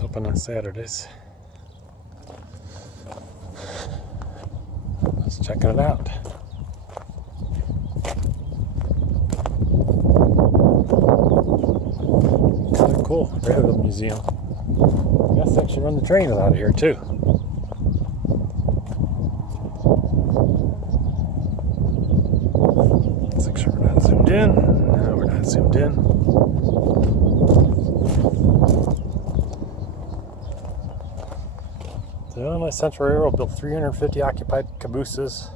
Open on Saturdays. Let's check it out. Really cool. Railroad Museum. I guess they actually run the trains out of here too. Let's make sure we're not zoomed in. No, we're not zoomed in. The Illinois Central Railroad built 350 occupied cabooses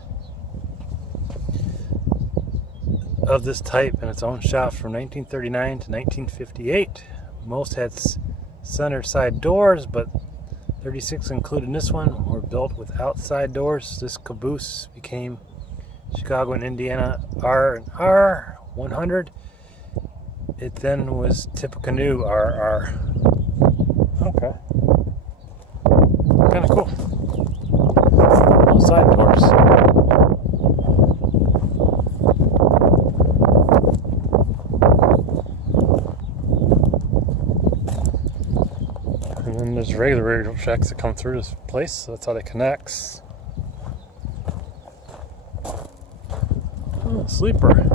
of this type in its own shop from 1939 to 1958. Most had center side doors, but 36, including this one, were built with outside doors. This caboose became Chicago and Indiana R&R 100. It then was Tippecanoe RR. Okay. Kind of cool. No side doors. And then there's regular railroad tracks that come through this place, so that's how they connect. Oh, sleeper.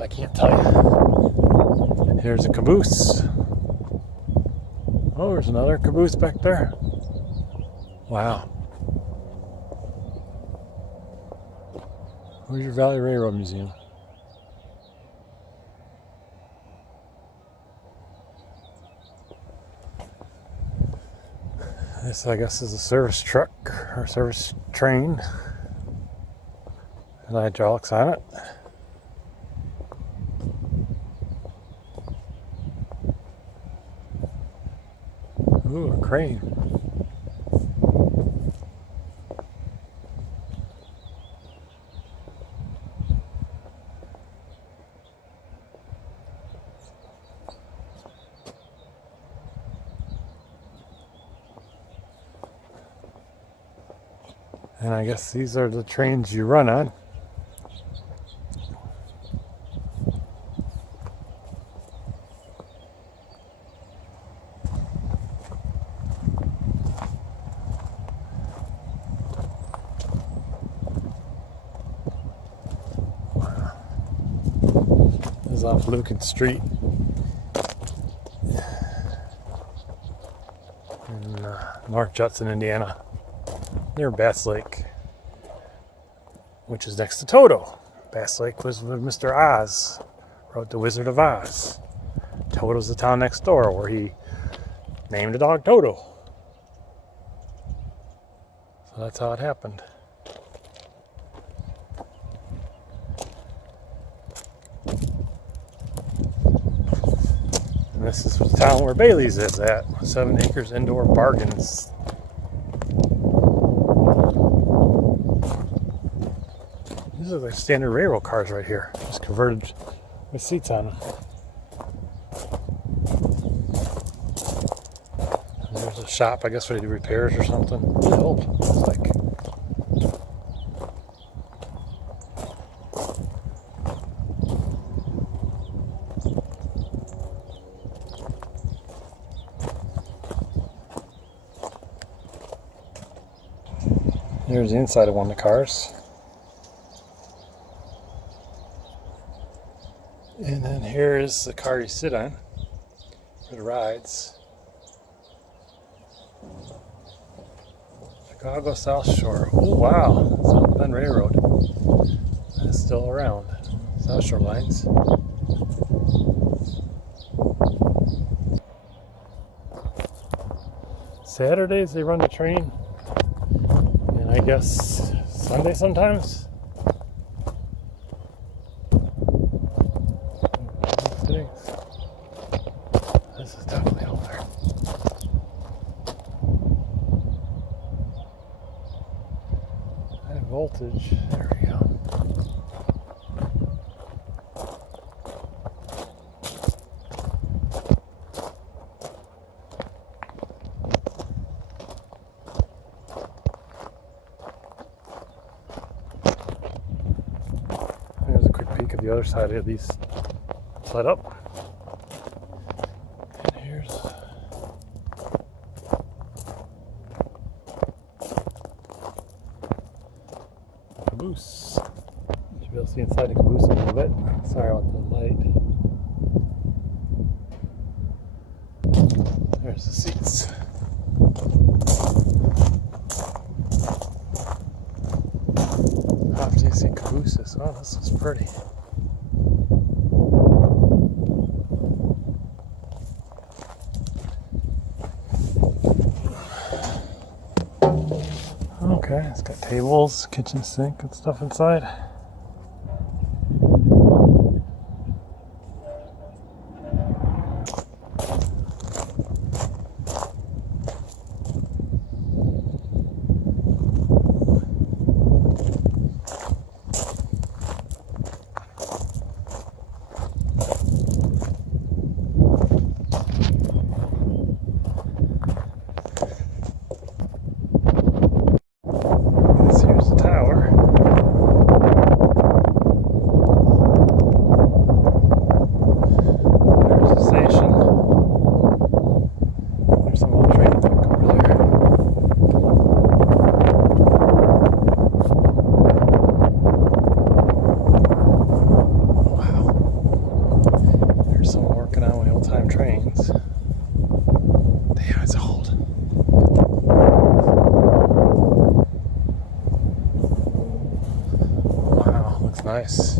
I can't tell you. Here's a caboose. Oh, there's another caboose back there. Wow. Hoosier Valley Railroad Museum. This, I guess, is a service truck or service train. And hydraulics on it. Ooh, a crane. And I guess these are the trains you run on. This is off Lucan Street in North Judson, Indiana, near Bass Lake, which is next to Toto. Bass Lake was where Mr. Oz wrote The Wizard of Oz. Toto's the town next door where he named the dog Toto. So that's how it happened. And this is the town where Bailey's is at. 7 Acres Indoor Bargains. These are like standard railroad cars right here, just converted with seats on them. And there's a shop, I guess, where they do repairs or something. Really old. It's like. There's the inside of one of the cars. And then here is the car you sit on for the rides. Chicago South Shore. Oh wow, South Bend Railroad. That's still around. South Shore lines. Saturdays they run the train. And I guess Sunday sometimes. This is definitely over there. High voltage. There we go. There's a quick peek at the other side of these slide up. And here's caboose. You should be able to see inside the caboose a little bit. Sorry about the light. There's the seats. Top DC cabooses. Oh, this is pretty. Okay, it's got tables, kitchen sink, and stuff inside. Here's the tower. There's the station. There's some old train track over there. Wow. There's someone working on one of the old-time trains. Damn, it's old. Wow, looks nice.